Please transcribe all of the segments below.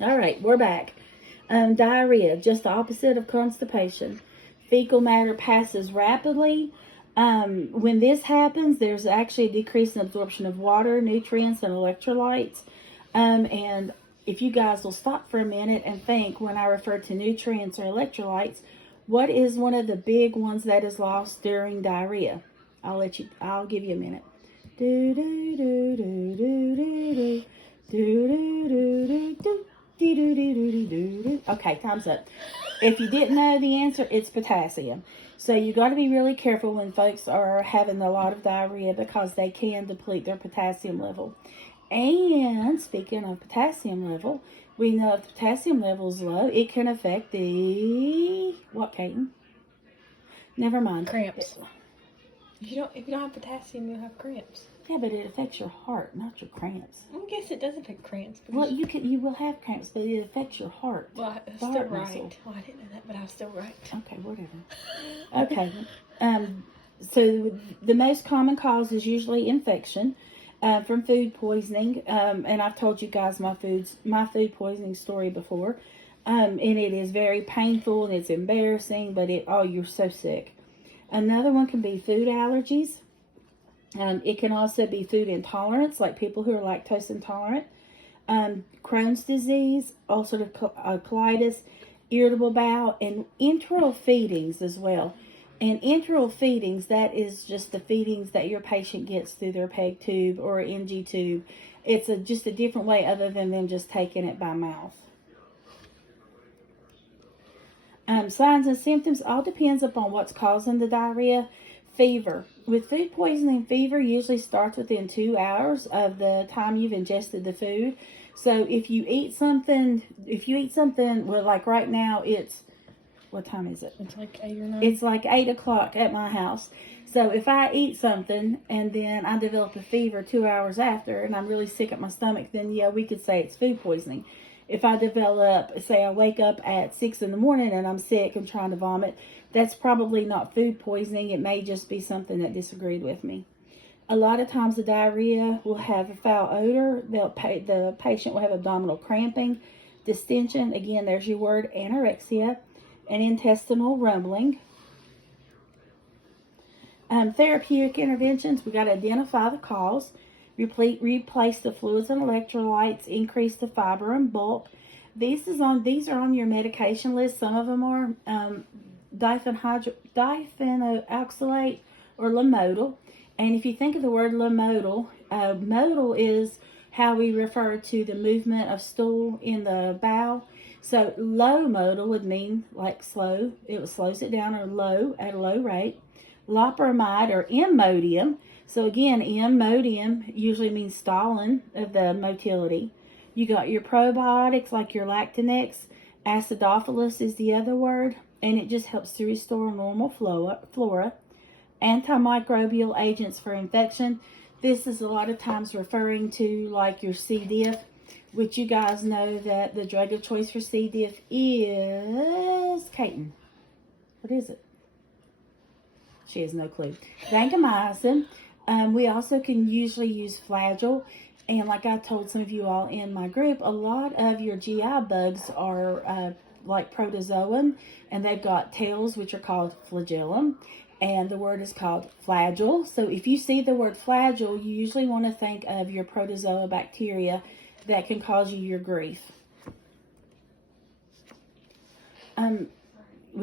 All right, we're back. Diarrhea, just the opposite of constipation. Fecal matter passes rapidly. When this happens, there's actually a decrease in absorption of water, nutrients, and electrolytes. And if you guys will stop for a minute and think, when I refer to nutrients or electrolytes, what is one of the big ones that is lost during diarrhea? I'll give you a minute. Do do do do do do do do do do do. Okay, time's up. If you didn't know the answer, it's potassium. So you got to be really careful when folks are having a lot of diarrhea because they can deplete their potassium level. And speaking of potassium level, we know if the potassium level is low, it can affect the what, Kaiten? Never mind. Cramps. If you don't have potassium, you'll have cramps. Yeah, but it affects your heart, not your cramps. I guess it does affect cramps. Well, you will have cramps, but it affects your heart. Well, I was still right. Muscle. Well, I didn't know that, but I was still right. Okay, whatever. Okay. So the most common cause is usually infection from food poisoning, and I've told you guys my food poisoning story before, and it is very painful and it's embarrassing, but you're so sick. Another one can be food allergies. It can also be food intolerance, like people who are lactose intolerant. Crohn's disease, ulcerative colitis, irritable bowel, and enteral feedings as well. And enteral feedings, that is just the feedings that your patient gets through their PEG tube or NG tube. It's just a different way other than them just taking it by mouth. Signs and symptoms all depends upon what's causing the diarrhea. Fever. With food poisoning, fever usually starts within 2 hours of the time you've ingested the food. So if you eat something, well, like right now, what time is it? It's like 8 or 9. It's like 8 o'clock at my house. So if I eat something and then I develop a fever 2 hours after and I'm really sick at my stomach, then yeah, we could say it's food poisoning. If I I wake up at 6 in the morning and I'm sick and trying to vomit, that's probably not food poisoning. It may just be something that disagreed with me. A lot of times the diarrhea will have a foul odor. The patient will have abdominal cramping, distension. Again, there's your word, anorexia, and intestinal rumbling. Therapeutic interventions, we got to identify the cause. Replace the fluids and electrolytes, increase the fiber and bulk. These are on your medication list. Some of them are diphenoxylate or Lamodal. And if you think of the word Lamodal, modal is how we refer to the movement of stool in the bowel. So low modal would mean like slow. It slows it down or low at a low rate. Loperamide or Imodium. So again, Imodium usually means stalling of the motility. You got your probiotics like your Lactinex. Acidophilus is the other word, and it just helps to restore normal flora. Antimicrobial agents for infection. This is a lot of times referring to like your C. diff, which you guys know that the drug of choice for C. diff is Kaiten. What is it? She has no clue. Vancomycin. We also can usually use Flagyl. And like I told some of you all in my group, a lot of your GI bugs are like protozoan, and they've got tails, which are called flagellum. And the word is called Flagyl. So if you see the word Flagyl, you usually want to think of your protozoa bacteria that can cause you your grief. We can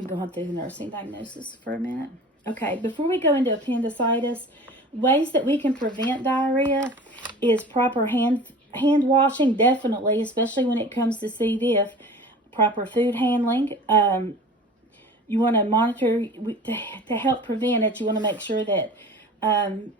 go on through the nursing diagnosis for a minute. Okay, before we go into appendicitis, ways that we can prevent diarrhea is proper hand washing, definitely, especially when it comes to C. diff. Proper food handling. You want to monitor to help prevent it. You want to make sure that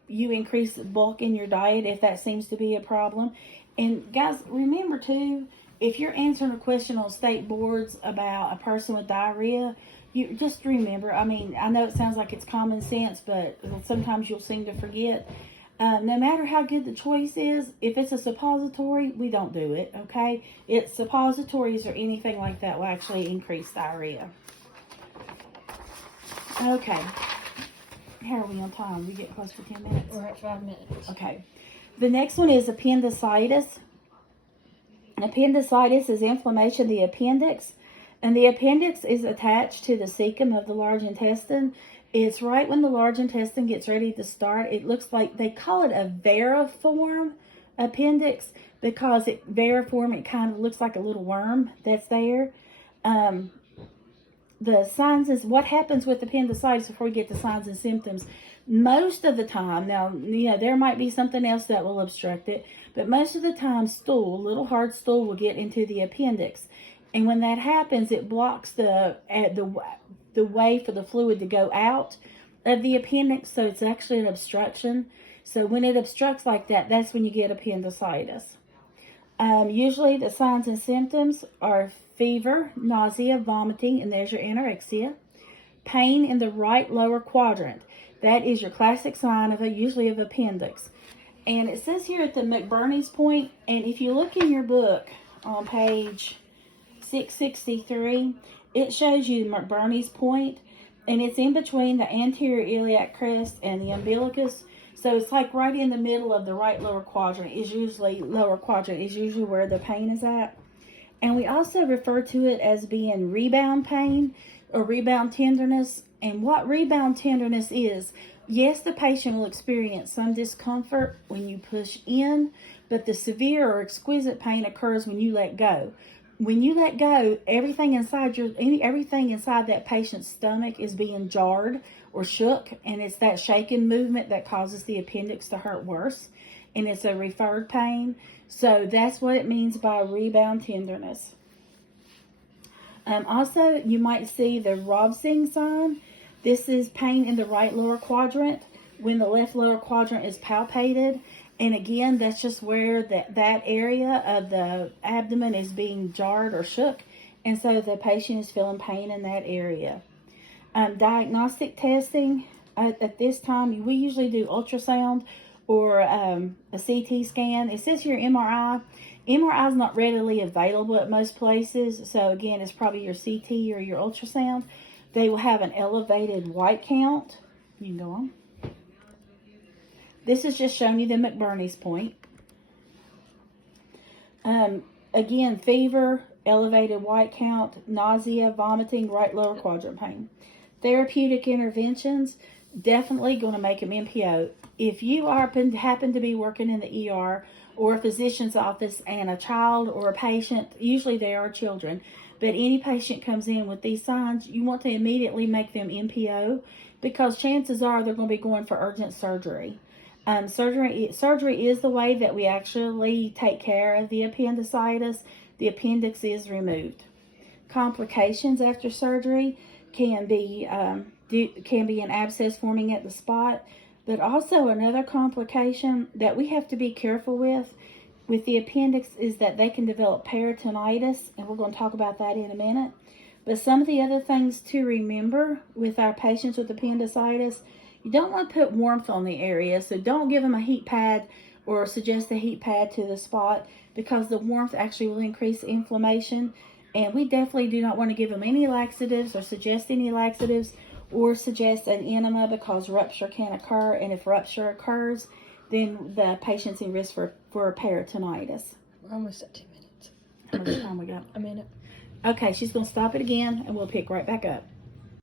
you increase the bulk in your diet if that seems to be a problem. And guys, remember too, if you're answering a question on state boards about a person with diarrhea, you just remember, I mean, I know it sounds like it's common sense, but sometimes you'll seem to forget. No matter how good the choice is, if it's a suppository, we don't do it, okay? Suppositories or anything like that will actually increase diarrhea. Okay. How are we on time? We get close to 10 minutes? We're at 5 minutes. Okay. The next one is appendicitis. Appendicitis is inflammation of the appendix, and the appendix is attached to the cecum of the large intestine. It's right when the large intestine gets ready to start. It looks like, they call it a variform appendix because variform, it kind of looks like a little worm that's there. The signs is what happens with appendicitis before we get to signs and symptoms. Most of the time, now, there might be something else that will obstruct it, but most of the time, little hard stool will get into the appendix. And when that happens, it blocks the way for the fluid to go out of the appendix, so it's actually an obstruction. So when it obstructs like that, that's when you get appendicitis. Usually the signs and symptoms are fever, nausea, vomiting, and there's your anorexia. Pain in the right lower quadrant. That is your classic sign of usually of appendix. And it says here at the McBurney's point, and if you look in your book on page 663, it shows you McBurney's point, and it's in between the anterior iliac crest and the umbilicus. So it's like right in the middle of the right lower quadrant is usually where the pain is at. And we also refer to it as being rebound pain or rebound tenderness. And what rebound tenderness is, yes, the patient will experience some discomfort when you push in, but the severe or exquisite pain occurs when you let go. When you let go, everything inside that patient's stomach is being jarred or shook, and it's that shaking movement that causes the appendix to hurt worse, and it's a referred pain. So that's what it means by rebound tenderness. Also, you might see the Robsing sign. This is pain in the right lower quadrant when the left lower quadrant is palpated. And again, that's just where that area of the abdomen is being jarred or shook. And so the patient is feeling pain in that area. Diagnostic testing, at this time, we usually do ultrasound or a CT scan. It says here MRI. MRI is not readily available at most places. So again, it's probably your CT or your ultrasound. They will have an elevated white count. You can go on. This is just showing you the McBurney's point. Again, fever, elevated white count, nausea, vomiting, right lower quadrant pain. Therapeutic interventions, definitely going to make them NPO. If you happen to be working in the ER or a physician's office and a child or a patient, usually they are children, but any patient comes in with these signs, you want to immediately make them NPO because chances are they're going to be going for urgent surgery. Surgery is the way that we actually take care of the appendicitis. The appendix is removed. Complications after surgery can be an abscess forming at the spot, but also another complication that we have to be careful with the appendix is that they can develop peritonitis, and we're going to talk about that in a minute. But some of the other things to remember with our patients with appendicitis, you don't want to put warmth on the area, so don't give them a heat pad or suggest a heat pad to the spot because the warmth actually will increase inflammation. And we definitely do not want to give them any laxatives or suggest any laxatives or suggest an enema because rupture can occur. And if rupture occurs, then the patient's in risk for peritonitis. We're almost at 2 minutes. How much time we got? A minute. Okay, she's going to stop it again and we'll pick right back up.